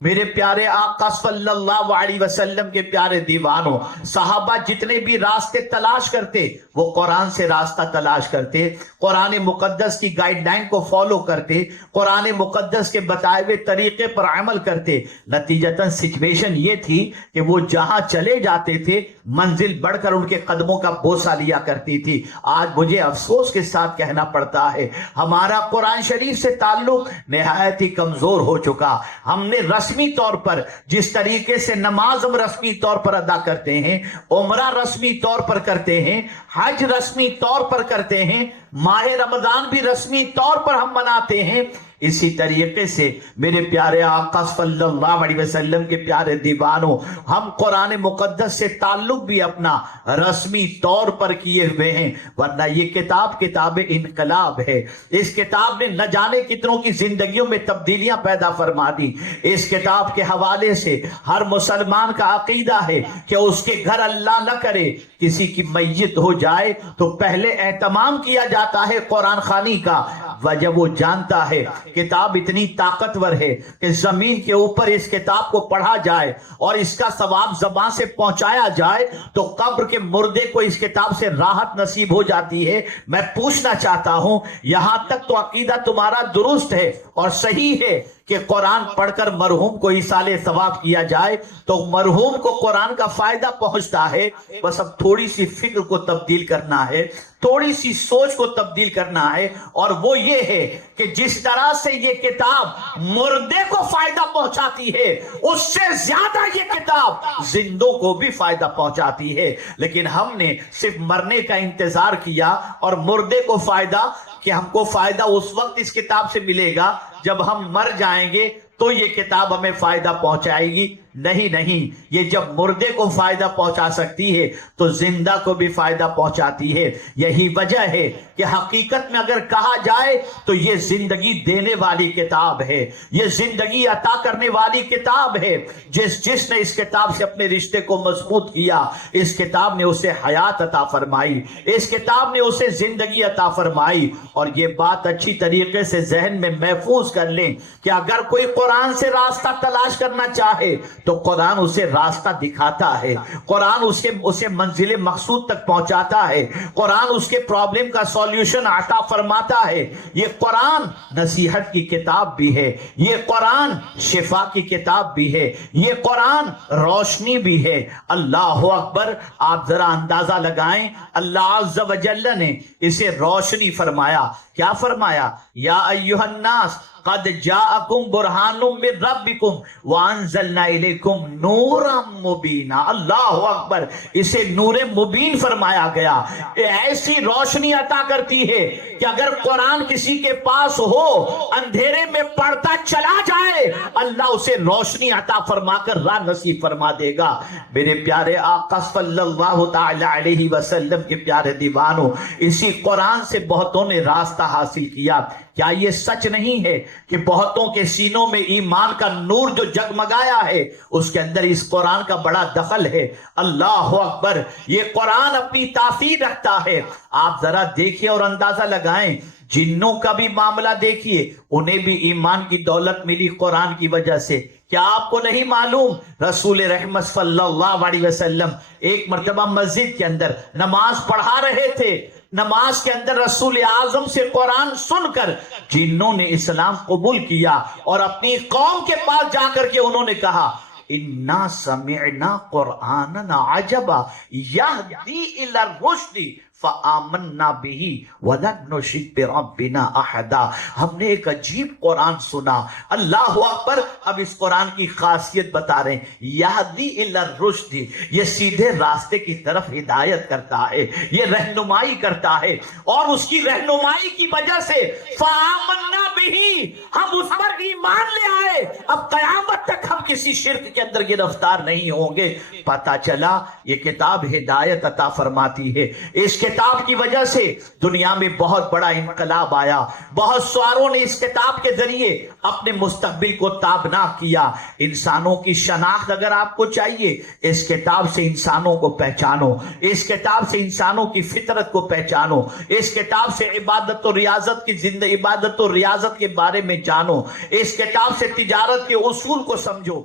میرے پیارے آقا صلی اللہ علیہ وسلم کے پیارے دیوانوں، صحابہ جتنے بھی راستے تلاش کرتے وہ قرآن سے راستہ تلاش کرتے، قرآن مقدس کی گائیڈ لائن کو فالو کرتے، قرآن مقدس کے بتائے ہوئے طریقے پر عمل کرتے۔ نتیجتاً سچویشن یہ تھی کہ وہ جہاں چلے جاتے تھے منزل بڑھ کر ان کے قدموں کا بوسہ لیا کرتی تھی۔ آج مجھے افسوس کے ساتھ کہنا پڑتا ہے ہمارا قرآن شریف سے تعلق نہایت ہی کمزور ہو چکا۔ ہم نے رسمی طور پر جس طریقے سے نماز ہم رسمی طور پر ادا کرتے ہیں، عمرہ رسمی طور پر کرتے ہیں، حج رسمی طور پر کرتے ہیں، ماہ رمضان بھی رسمی طور پر ہم مناتے ہیں، اسی طریقے سے میرے پیارے آقا صلی اللہ علیہ وسلم کے پیارے دیوانوں، ہم قرآن مقدس سے تعلق بھی اپنا رسمی طور پر کیے ہوئے ہیں، ورنہ یہ کتاب انقلاب ہے۔ اس کتاب نے نہ جانے کتنوں کی زندگیوں میں تبدیلیاں پیدا فرما دی۔ اس کتاب کے حوالے سے ہر مسلمان کا عقیدہ ہے کہ اس کے گھر اللہ نہ کرے کسی کی میت ہو جائے تو پہلے اہتمام کیا جاتا ہے قرآن خوانی کا، وجہ وہ جانتا ہے کتاب اتنی طاقتور ہے کہ زمین کے اوپر اس کتاب کو پڑھا جائے اور اس کا ثواب زبان سے پہنچایا جائے تو قبر کے مردے کو اس کتاب سے راحت نصیب ہو جاتی ہے۔ میں پوچھنا چاہتا ہوں، یہاں تک تو عقیدہ تمہارا درست ہے اور صحیح ہے کہ قرآن پڑھ کر مرحوم کو ایصال ثواب کیا جائے تو مرحوم کو قرآن کا فائدہ پہنچتا ہے، بس اب تھوڑی سی فکر کو تبدیل کرنا ہے، تھوڑی سی سوچ کو تبدیل کرنا ہے، اور وہ یہ ہے کہ جس طرح سے یہ کتاب مردے کو فائدہ پہنچاتی ہے اس سے زیادہ یہ کتاب زندوں کو بھی فائدہ پہنچاتی ہے۔ لیکن ہم نے صرف مرنے کا انتظار کیا اور مردے کو فائدہ، کہ ہم کو فائدہ اس وقت اس کتاب سے ملے گا جب ہم مر جائیں گے تو یہ کتاب ہمیں فائدہ پہنچائے گی۔ نہیں، یہ جب مردے کو فائدہ پہنچا سکتی ہے تو زندہ کو بھی فائدہ پہنچاتی ہے۔ یہی وجہ ہے کہ حقیقت میں اگر کہا جائے تو یہ زندگی دینے والی کتاب ہے، یہ زندگی عطا کرنے والی کتاب ہے۔ جس نے اس کتاب سے اپنے رشتے کو مضبوط کیا، اس کتاب نے اسے حیات عطا فرمائی، اس کتاب نے اسے زندگی عطا فرمائی۔ اور یہ بات اچھی طریقے سے ذہن میں محفوظ کر لیں کہ اگر کوئی قرآن سے راستہ تلاش کرنا چاہے تو قرآن اسے راستہ دکھاتا ہے، قرآن اسے منزل مقصود تک پہنچاتا ہے، قرآن اس کے پرابلم کا سولیوشن عطا فرماتا ہے۔ یہ قرآن نصیحت کی کتاب بھی ہے، یہ قرآن شفا کی کتاب بھی ہے، یہ قرآن روشنی بھی ہے۔ اللہ اکبر! آپ ذرا اندازہ لگائیں، اللہ عز و جل نے اسے روشنی فرمایا۔ کیا فرمایا؟ یا ایھا الناس قد جاءکم برہان من ربکم وانزلنا الیکم نورا مبینا۔ اللہ اکبر! اسے نور مبین فرمایا گیا۔ ایسی روشنی عطا کرتی ہے کہ اگر قرآن کسی کے پاس ہو، اندھیرے میں پڑھتا چلا جائے، اللہ اسے روشنی عطا فرما کر راہ نصیب فرما دے گا۔ میرے پیارے آقا صلی اللہ تعالی علیہ وسلم کے پیارے دیوانوں، اسی قرآن سے بہتوں نے راستہ حاصل کیا۔ کیا یہ سچ نہیں ہے کہ بہتوں کے سینوں میں ایمان کا نور جو جگمگایا ہے اس کے اندر اس قرآن کا بڑا دخل ہے؟ اللہ اکبر! یہ قرآن اپنی تاثیر رکھتا ہے۔ آپ ذرا دیکھیں اور اندازہ لگائیں، جنوں کا بھی معاملہ دیکھیے، انہیں بھی ایمان کی دولت ملی قرآن کی وجہ سے۔ کیا آپ کو نہیں معلوم رسول رحمت صلی اللہ علیہ وسلم ایک مرتبہ مسجد کے اندر نماز پڑھا رہے تھے، نماز کے اندر رسول اعظم سے قرآن سن کر جنوں نے اسلام قبول کیا اور اپنی قوم کے پاس جا کر کے انہوں نے کہا اِنَّا سَمِعْنَا قُرْآنًا عَجَبًا يَهْدِي إِلَى الرُّشْدِ فَآمَنَّا بِهِ وَلَن نُشْرِكَ بِرَبِّنَا أَحَدًا۔ ہم نے ایک عجیب قرآن سنا۔ اللہ اکبر! اب اس قرآن کی خاصیت بتا رہے ہیں، یہدی الی الرشد، یہ سیدھے راستے کی طرف ہدایت کرتا ہے، یہ رہنمائی کرتا ہے، اور اس کی رہنمائی کی وجہ سے فَآمَنَّا بِهِ، ہم اس پر ایمان لے آئے۔ اب قیامت تک ہم کسی شرک کے اندر گرفتار نہیں ہوں گے۔ پتہ چلا یہ کتاب ہدایت عطا فرماتی ہے۔ اس کتاب کی وجہ سے دنیا میں بہت بڑا انقلاب آیا، بہت سواروں نے اس کتاب کے ذریعے اپنے مستقبل کو تابناک کیا۔ انسانوں کی شناخت اگر آپ کو چاہیے، اس کتاب سے انسانوں کو پہچانو، اس کتاب سے انسانوں کی فطرت کو پہچانو، اس کتاب سے عبادت و ریاضت کی عبادت و ریاضت کے بارے میں جانو، اس کتاب سے تجارت کے اصول کو سمجھو۔